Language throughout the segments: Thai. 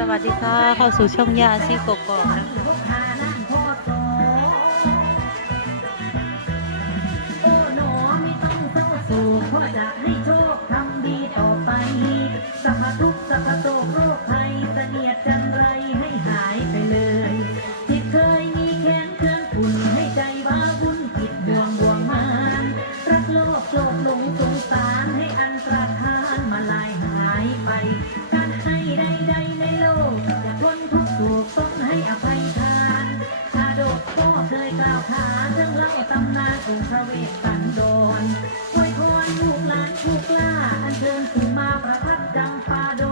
สวัสดีค่ะ เข้าสู่ช่องยาซีโกโก่พ่อะทุกสัพพโตโร Mata Dampado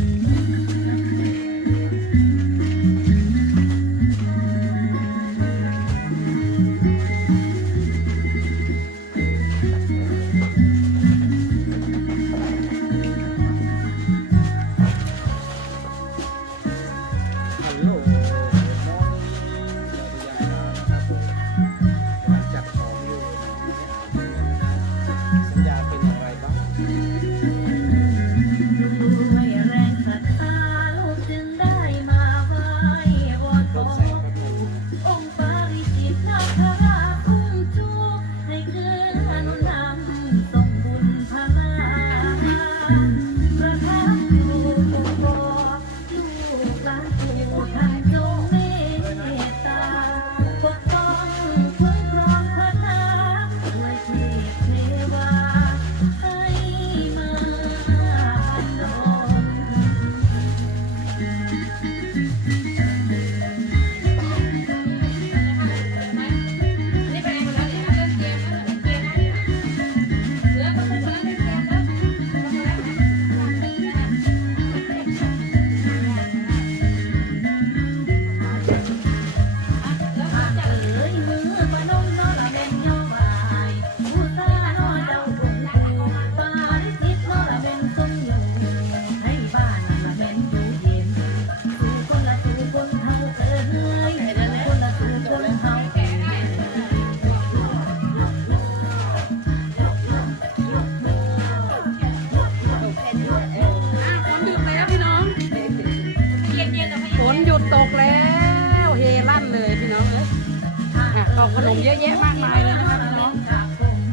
ล่ขนมเยอะแยะมากมายเลยนะคะน้อง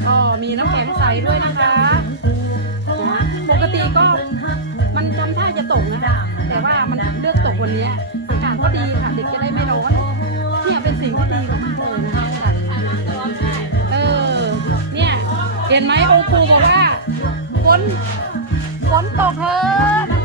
ก็มีน้ำแข็งใสด้วยนะคะ ปกติก็มันทำท่าจะตกนะคะแต่ว่ามันเลือกตกวันนี้อากาศก็ดีค่ะเด็กจะได้ไม่ร้อนเนี่ยเป็นสิ่งที่ดีมากเลยนะคะเออเนี่ยเห็นไหมโอครูบอกว่าฝนฝนตกเถอะ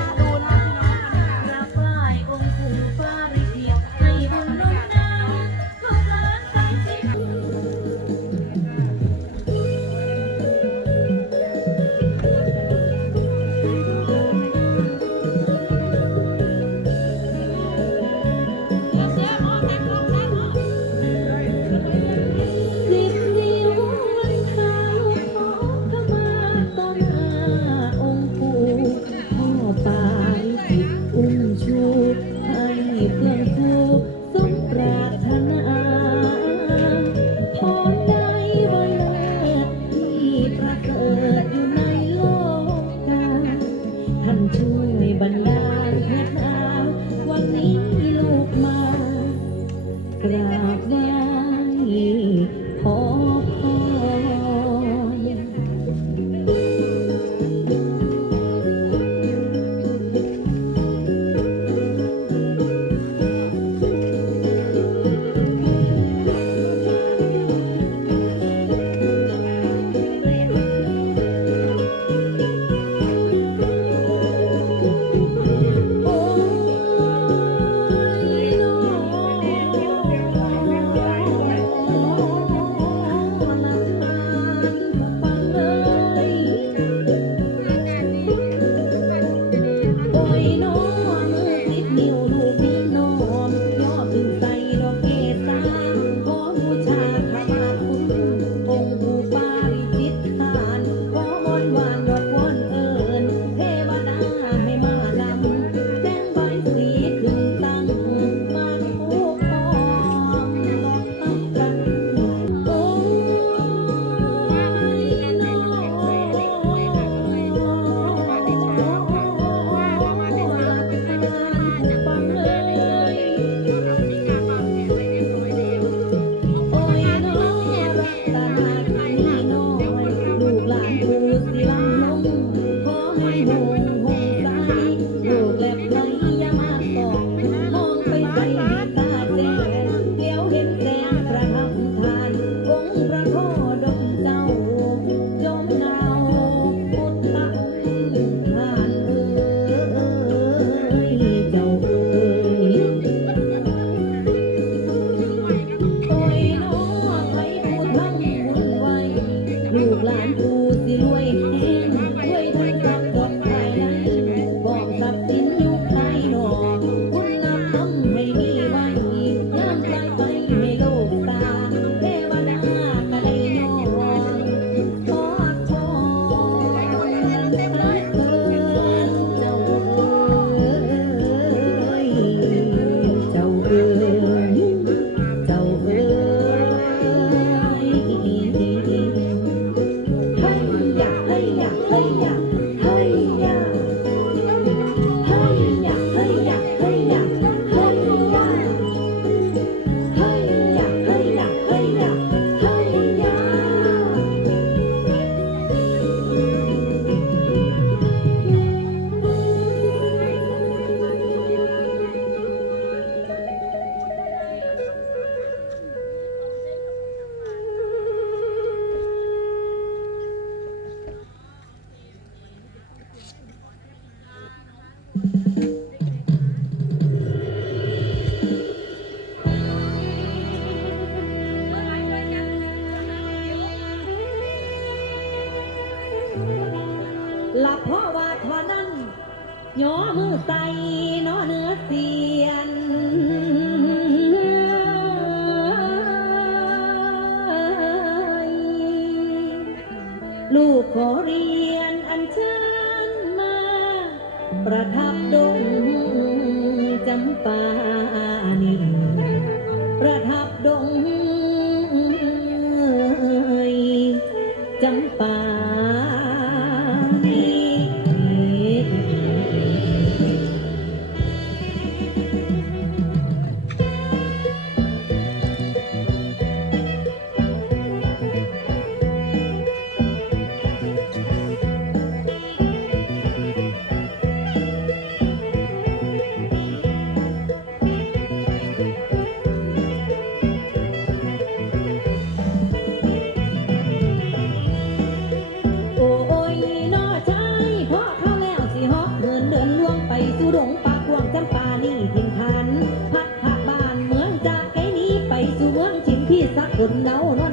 ลับเพราะว่าทอนั้นย่อมือใส่นอเนื้อเสียนลูกขอเรียนอันเชิญมา ประทับดงจำปานินประทับดงจำปา นเดานอน